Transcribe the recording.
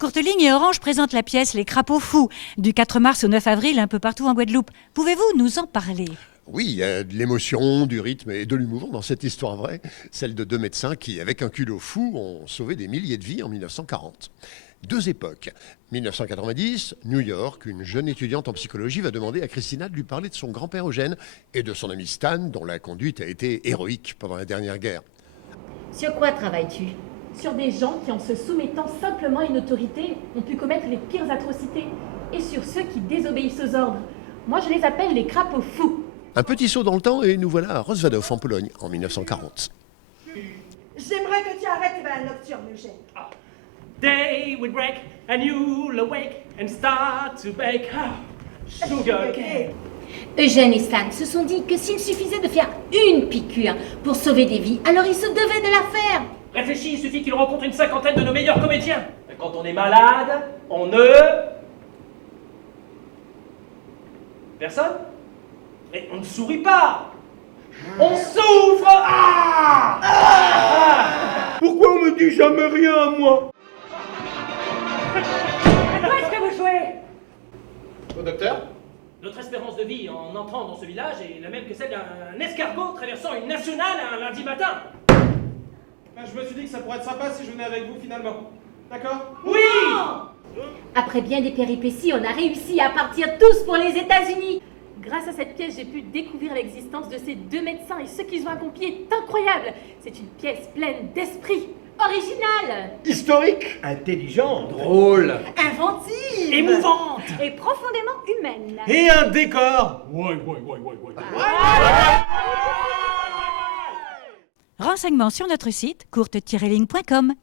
Courteline et Orange présentent la pièce Les Crapauds Fous, du 4 mars au 9 avril, un peu partout en Guadeloupe. Pouvez-vous nous en parler ? Oui, il y a de l'émotion, du rythme et de l'humour dans cette histoire vraie, celle de deux médecins qui, avec un culot fou, ont sauvé des milliers de vies en 1940. Deux époques. 1990, New York, une jeune étudiante en psychologie va demander à Christina de lui parler de son grand-père Eugène et de son ami Stan, dont la conduite a été héroïque pendant la dernière guerre. Sur quoi travailles-tu ? Sur des gens qui, en se soumettant simplement à une autorité, ont pu commettre les pires atrocités. Et sur ceux qui désobéissent aux ordres. Moi, je les appelle les crapauds fous. Un petit saut dans le temps et nous voilà à Rozwadów en Pologne en 1940. J'aimerais que tu arrêtes tes balades nocturnes, Eugène. Day will break and you'll awake and start to bake sugar cane. Eugène et Stan se sont dit que s'il suffisait de faire une piqûre pour sauver des vies, alors ils se devaient de la faire. Réfléchis, il suffit qu'il rencontre une cinquantaine de nos meilleurs comédiens. Et quand on est malade, on ne... Personne ? Mais on ne sourit pas. On souffre. Pourquoi on me dit jamais rien à moi? À quoi est-ce que vous jouez ? Au docteur? Notre espérance de vie en entrant dans ce village est la même que celle d'un escargot traversant une nationale un lundi matin. Je me suis dit que ça pourrait être sympa si je venais avec vous finalement. D'accord? Oui. Après bien des péripéties, on a réussi à partir tous pour les États-Unis. Grâce à cette pièce, j'ai pu découvrir l'existence de ces deux médecins et ce qu'ils ont accompli est incroyable. C'est une pièce pleine d'esprit, originale, Historique? Intelligent, drôle, Inventive. Émouvante. et profondément humaine. et un décor. Renseignements sur notre site courte-ligne.com.